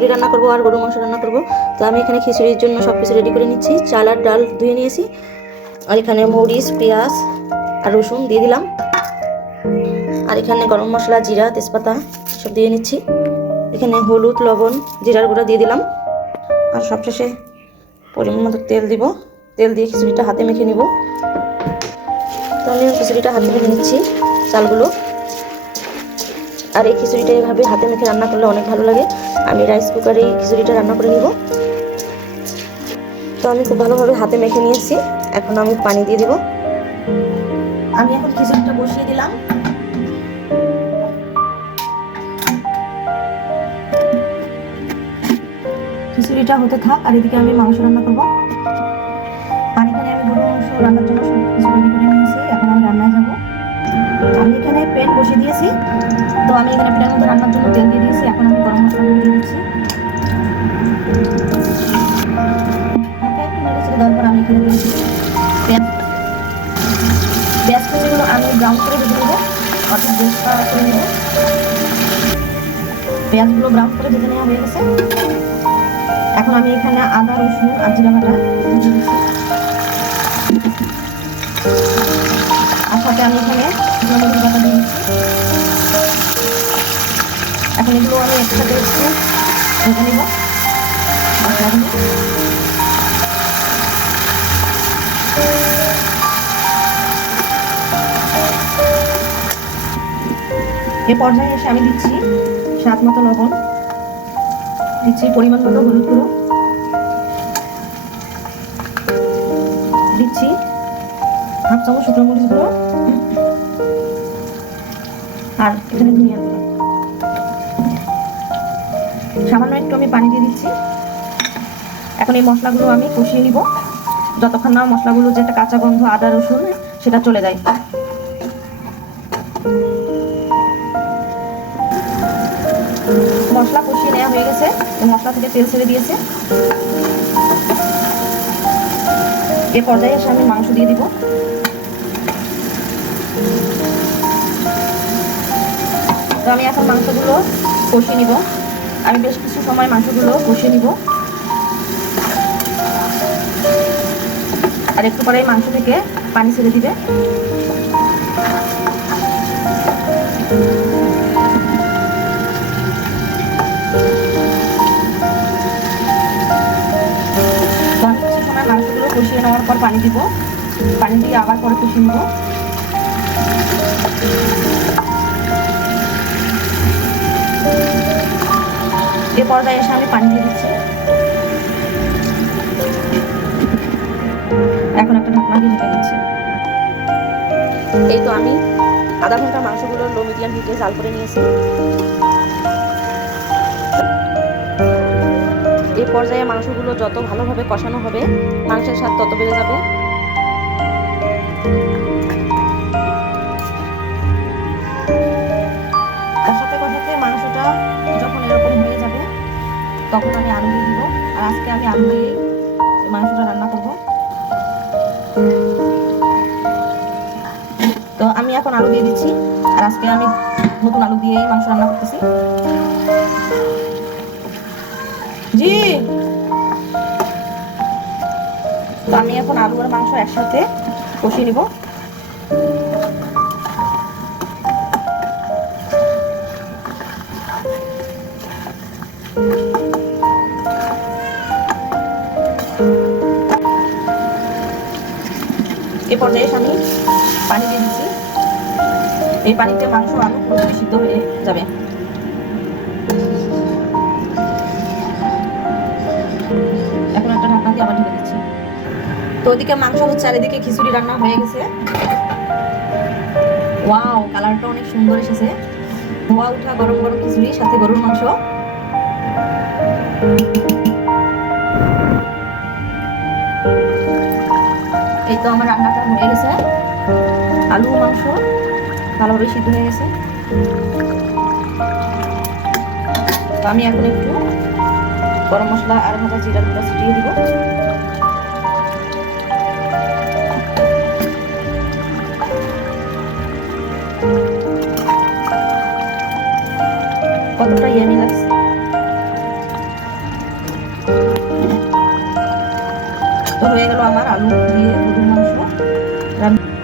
খিচুড়ি রান্না করব আর গরু মাংস রান্না করব। তো আমি এখানে খিচুড়ির জন্য সব কিছু রেডি করে নিচ্ছি। চাল আর ডাল ধুয়ে নিয়েছি। আর এখানে মরিচ, পেঁয়াজ আর রসুন দিয়ে দিলাম। আর এখানে গরম মশলা, জিরা, তেজপাতা সব দিয়ে নিচ্ছি। এখানে হলুদ, লবণ, জিরার গুঁড়া দিয়ে দিলাম। আর সবশেষে পরিমাণ মতো তেল দিব। তেল দিয়ে খিচুড়িটা হাতে মেখে নিব। তো আমি খিচুড়িটা হাতে মেখে নিচ্ছি চালগুলো। আর এই খিচুড়িটা এভাবে হাতে মেখে রান্না করলে অনেক ভালো লাগে। আমি রাইস কুকারে খিচুড়িটা রান্না করে নিব। তো আমি খুব ভালোভাবে হাতে মেখে নিয়েছি, এখন আমি পানি দিয়ে দিব। আমি এখন খিচুড়িটা বসিয়ে দিলাম। খিচুড়িটা হতে থাক, আর এদিকে আমি মাংস রান্না করব। এখানে আমি গরু মাংস রান্নার জন্য করে নিয়েছি, এখন আমি রান্নায় যাব। আমি এখানে পেন বসিয়ে দিয়েছি। তো আমি এখানে মধ্যে রান্নার জন্য তেল দিয়ে দিয়েছি, এখন আমি গরম মশলাগুলো দিয়ে দিচ্ছি। হালকা একটু নেড়ে চেড়ে দেওয়ার পর আমি এখানে পেঁয়াজ পেঁয়াজ আমি ব্রাউন করে ভেজে নেব, অর্থাৎ করে নেব। পেঁয়াজগুলো ব্রাউন করে ভেজে নেওয়া হয়ে গেছে। এখন আমি এখানে আদা, রসুন আর জিরা বাটা আর সাথে আমি এখানে শুকনো বাটা দিয়ে আমি একসাথে একটু ভেজে নিব। মশলাগুলো এ পর্যায়ে এসে আমি দিচ্ছি স্বাদ মতো লবণ। দিচ্ছি পরিমাণ মতো হলুদ গুঁড়ো। দিচ্ছি হাফ চামচ শুকনো মরিচ গুঁড়ো। আর এখানে ধনিয়া গুঁড়ো। সামান্য একটু আমি পানি দিয়ে দিচ্ছি। এখন এই মশলাগুলো আমি কষিয়ে নিব। যতক্ষণ না মশলাগুলো যে একটা কাঁচা গন্ধ, আদা, রসুন, সেটা চলে যায়। মশলা কষিয়ে নেওয়া হয়ে গেছে। মশলা থেকে তেল ছেড়ে দিয়েছে। এ পর্যায়ে এসে আমি মাংস দিয়ে দিব। তো আমি এখন মাংসগুলো কষিয়ে নিব। আমি বেশ কিছু সময় মাংসগুলো কষিয়ে নিব। আর একটু পরে মাংস থেকে পানি ছেড়ে দিবে। মাংসগুলো কষিয়ে নেওয়ার পর পানি দিব। পানি দিয়ে আবার পরে কষিয়ে নেব। এ পর্দায় এসে আমি পানি দিয়ে দিচ্ছি। এখন একটা ঢাকনা দিয়ে ঢেকে দিচ্ছি। এই তো আমি আধা ঘণ্টা মাংসগুলো লো মিডিয়াম হিটে জাল করে নিয়েছি। এই পর্যায়ে মাংসগুলো যত ভালোভাবে কষানো হবে, মাংসের স্বাদ তত বেড়ে যাবে। আলু মাংসটা রান্না করব। তো আমি এখন আলু দিয়ে দিচ্ছি, আর আজকে আমি নতুন আলু দিয়ে মাংস রান্না করতেছি। জি। তো আমি এখন আলু আর মাংস একসাথে কষিয়ে নিব। এ পর্যায়ে আমি পানি দিয়ে দিচ্ছি। এই পানিতে মাংস, আলু পুরোপুরি সিদ্ধ হয়ে যাবে। এখন একটা ঢাকনা দিয়ে আবার ঢেকে দিচ্ছি। তো ওদিকে মাংস হচ্ছে আর এদিকে খিচুড়ি রান্না হয়ে গেছে। ওয়াও, কালারটা অনেক সুন্দর এসেছে। ধোয়া উঠা, গরম গরম খিচুড়ি, সাথে গরুর মাংস। এই তো আমার রান্নাটা হয়ে গেছে। আলু, মাংস ভালোভাবে সিদ্ধ হয়ে গেছে। তো আমি এখন একটু গরম মশলা আর ভাজা জিরা গুঁড়া ছিটিয়ে দিব। কতটা ইয়ামি লাগছে। Grande.